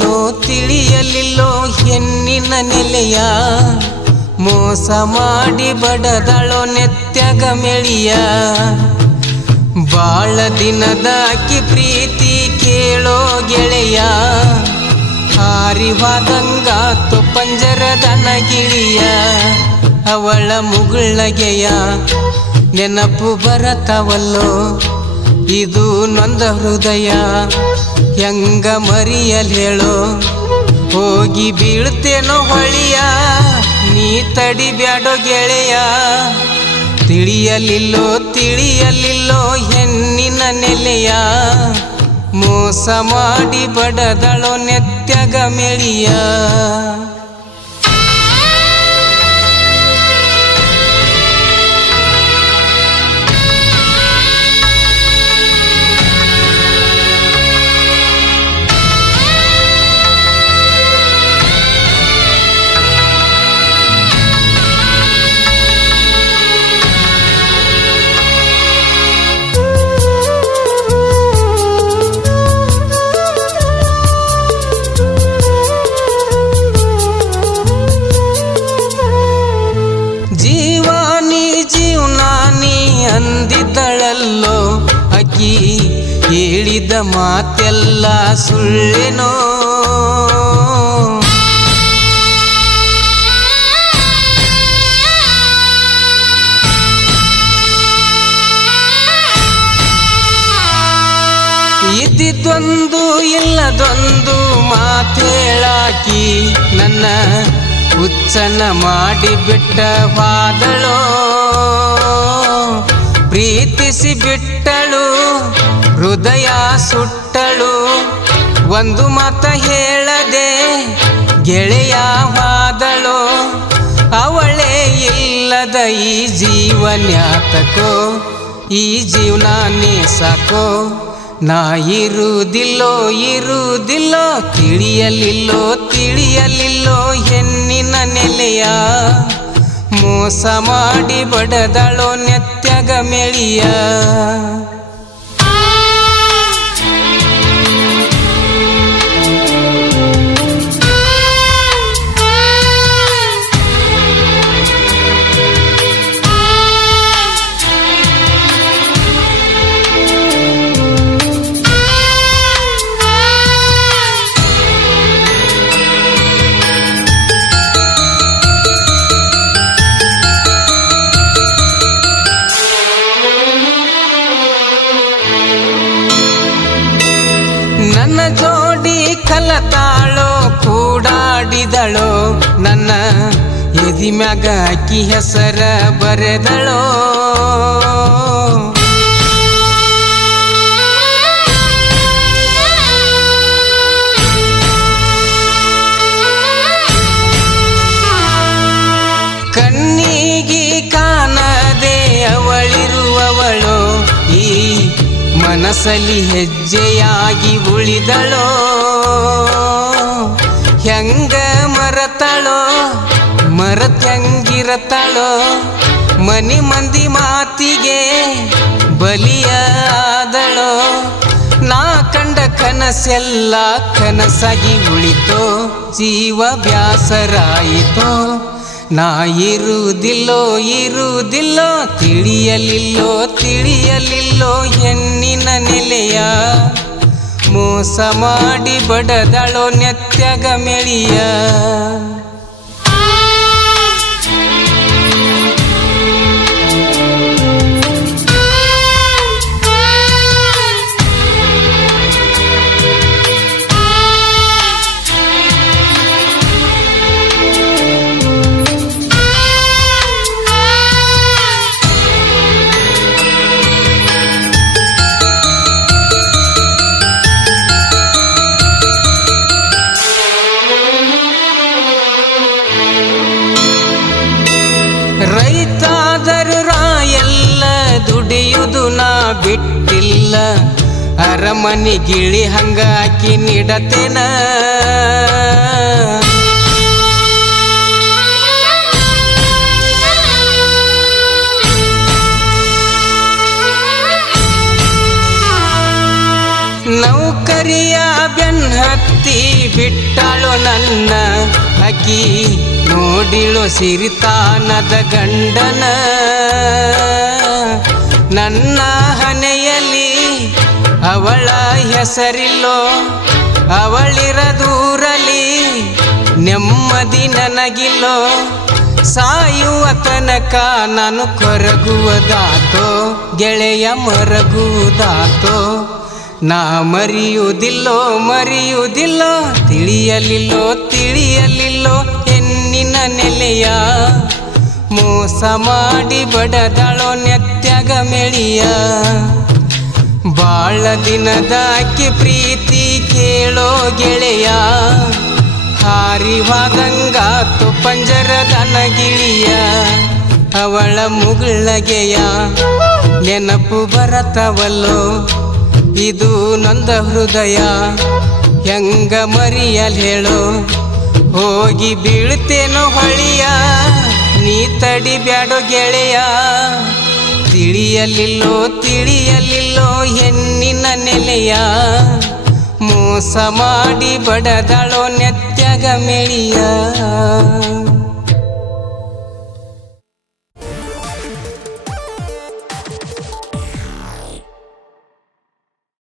ತಿಳಿಯಲಿಲ್ಲೋ ತಿಳಿಯಲಿಲ್ಲೋ ಹೆಣ್ಣಿನ ನೆಲೆಯ ಮೋಸ ಮಾಡಿ ಬಡದಳೋ ನೆತ್ಯಾಗ ಮೆಳಿಯ ಬಾಳ ದಿನದಾಕಿ ಪ್ರೀತಿ ಕೇಳೋ ಗೆಳೆಯ ಹಾರಿವಾದಂಗಾತು ಪಂಜರದ ನಗಿಳಿಯ ಅವಳ ಮುಗುಳ್ನಗೆಯ ನೆನಪು ಬರತವಲ್ಲೋ ಇದು ನೊಂದ ಹೃದಯ ಹೆಂಗ ಮರಿಯಲ್ ಹೇಳೋ ಹೋಗಿ ಬೀಳ್ತೇನೋ ಹೊಳಿಯ ನೀ ತಡಿಬ್ಯಾಡೋ ಗೆಳೆಯ ತಿಳಿಯಲಿಲ್ಲೋ ತಿಳಿಯಲಿಲ್ಲೋ ಹೆಣ್ಣಿನ ನೆಲೆಯ ಮೋಸ ಮಾಡಿ ಬಡದಳೋ ನೆತ್ಯಾಗ ಮೆಳಿಯ ಅಂದಿದ್ದಳಲ್ಲೋ ಅಕ್ಕಿ ಹೇಳಿದ ಮಾತೆಲ್ಲ ಸುಳ್ಳೇನೋ ಇದ್ದಿದ್ದೊಂದು ಇಲ್ಲದೊಂದು ಮಾತೇಳಾಕಿ ನನ್ನ ಹುಚ್ಚನ ಮಾಡಿಬಿಟ್ಟ ವಾದಳೋ ಪ್ರೀತಿಸಿ ಬಿಟ್ಟಳು ಹೃದಯ ಸುಟ್ಟಳು ಒಂದು ಮಾತ ಹೇಳದೆ ಗೆಳೆಯ ವಾದಳು ಅವಳೇ ಇಲ್ಲದ ಈ ಜೀವನ್ಯಾತಕೋ ಈ ಜೀವನಾನೇ ಸಾಕೋ ನಾ ಇರುವುದಿಲ್ಲೋ ಇರುವುದಿಲ್ಲೋ ತಿಳಿಯಲಿಲ್ಲೋ ತಿಳಿಯಲಿಲ್ಲೋ ಹೆಣ್ಣಿನ ನೆಲೆಯ ಮೋಸ ಮಾಡಿ ಬಡದಳೋ ನೆತ್ಯಾಗ ಮೆಳಿಯ ನನ್ನ ಜೋಡಿ ಕಲತಾಳೋ ಕೂಡಾಡಿದಳೋ ನನ್ನ ಎದಿ ಮ್ಯಾಗ ಅಕ್ಕಿ ಹೆಸರ ಬರೆದಳೋ ಕಣ್ಣಿಗೆ ಕಾಣದೆ ಅವಳಿರುವವಳೋ ಈ ಮನಸಲಿ ಹೆಜ್ಜೆಯಾಗಿ ಉಳಿದಳೋ ಹೆಂಗ ಮರತಳೋ ಮರತ್ಯಂಗಿರತಳೋ ಮನಿ ಮಂದಿ ಮಾತಿಗೆ ಬಲಿಯಾದಳೋ ನಾ ಕಂಡ ಕನಸೆಲ್ಲ ಕನಸಾಗಿ ಉಳಿತೋ ಜೀವ ಬ್ಯಾಸರಾಯಿತೋ ನಾ ಇರುವುದಿಲ್ಲೋ ಇರುವುದಿಲ್ಲೋ ತಿಳಿಯಲಿಲ್ಲೋ ತಿಳಿಯಲಿಲ್ಲೋ ಹೆಣ್ಣಿನ ನೆಲೆಯ ಮೋಸ ಮಾಡಿ ಬಡದಳೋ ನೆತ್ಯಾಗ ಮೆಳಿಯ ರೈತಾದರೂ ರಾಯಲ್ಲ ದುಡಿಯುವುದು ನಾ ಬಿಟ್ಟಿಲ್ಲ ಅರಮನೆ ಗಿಳಿ ಹಂಗಾಕಿ ನೀಡತೇನ ನೌಕರಿಯ ಬೆನ್ನ ಹತ್ತಿ ಬಿಟ್ಟಾಳು ನನ್ನ ಅಕ್ಕಿ ನೋಡಿಳು ಸಿರಿತಾನದ ಗಂಡನ ನನ್ನ ಹನೆಯಲ್ಲಿ ಅವಳ ಹೆಸರಿಲ್ಲೋ ಅವಳಿರದೂರಲಿ ನೆಮ್ಮದಿ ನನಗಿಲ್ಲೋ ಸಾಯುವ ತನಕ ನಾನು ಕೊರಗುವುದಾತೋ ಗೆಳೆಯ ಮರಗುವುದಾತೋ ನಾ ಮರೆಯುವುದಿಲ್ಲೋ ತಿಳಿಯಲಿಲ್ಲೋ ಹೆಣ್ಣಿನ ನೆಲೆಯ ಮೋಸ ಮಾಡಿ ಬಡದಳೋ ನೆತ್ಯಾಗ ಮೆಳಿಯ ಬಾಳ ದಿನದಾಕಿ ಪ್ರೀತಿ ಕೇಳೋ ಗೆಳೆಯ ಹಾರಿವಾದಂಗಾತು ಪಂಜರದ ನಗಿಳಿಯ ಅವಳ ಮುಗುಳಗೆಯ ನೆನಪು ಬರತವಲ್ಲೋ ಇದು ನೊಂದ ಹೃದಯ ಹೆಂಗ ಮರಿಯಲ್ ಹೇಳೋ ಹೋಗಿ ಬೀಳ್ತೇನೋ ಹೊಳಿಯ ನೀ ತಡಿಬ್ಯಾಡೋ ಗೆಳೆಯ ತಿಳಿಯಲಿಲ್ಲೋ ಹೆಣ್ಣಿನ ನೆಲೆಯ ಮೋಸ ಮಾಡಿ ಬಡದಳೋ ನೆತ್ಯಾಗ ಮೆಳಿಯ